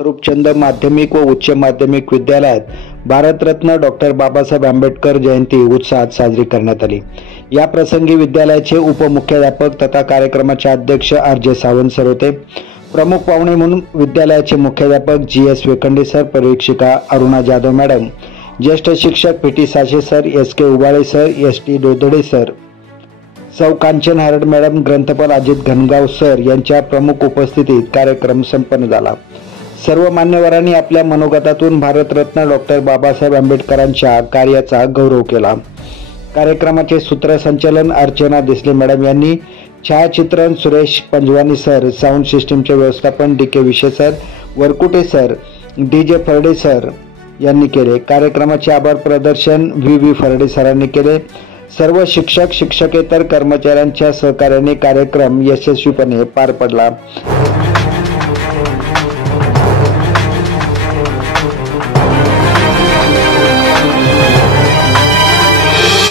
रूपचंद माध्यमिक व उच्च माध्यमिक विद्यालयात भारतरत्न डॉक्टर बाबासाहेब आंबेडकर जयंती उत्साहात साजरी करण्यात आली। या प्रसंगी विद्यालयाचे उपमुख्याध्यापक तथा कार्यक्रमाचे अध्यक्ष आर.जे. सावंत सर होते। प्रमुख पाहुणे म्हणून विद्यालयाचे मुख्याध्यापक जी.एस. वेखंडे सर, परिवीक्षिका अरुणा जाधव मॅडम, ज्येष्ठ शिक्षक P T. Sashe sir, S K. Ubale sir, S T. Dodade sir, सौ कांचन हरड मॅडम, ग्रंथपाल अजित घनगाव सर यांच्या प्रमुख उपस्थितीत कार्यक्रम संपन्न झाला। सर्व मान्यवरांनी आपल्या मनोगतातून भारतरत्न डॉक्टर बाबासाहेब आंबेडकरांच्या कार्याचा गौरव केला। कार्यक्रमाचे सूत्रसंचालन अर्चना देसले मॅडम यांनी, छायाचित्रण सुरेश पंजवानी सर, साऊंड सिस्टीमचे व्यवस्थापन डी.के. विशे sir, Varkute sir, DJ. फरडे sir यांनी केले। कार्यक्रमाचे आभार प्रदर्शन व्ही फरडे सरांनी केले। सर्व शिक्षक शिक्षकेतर कर्मचाऱ्यांच्या सहकार्याने कार्यक्रम यशस्वीपणे पार पडला।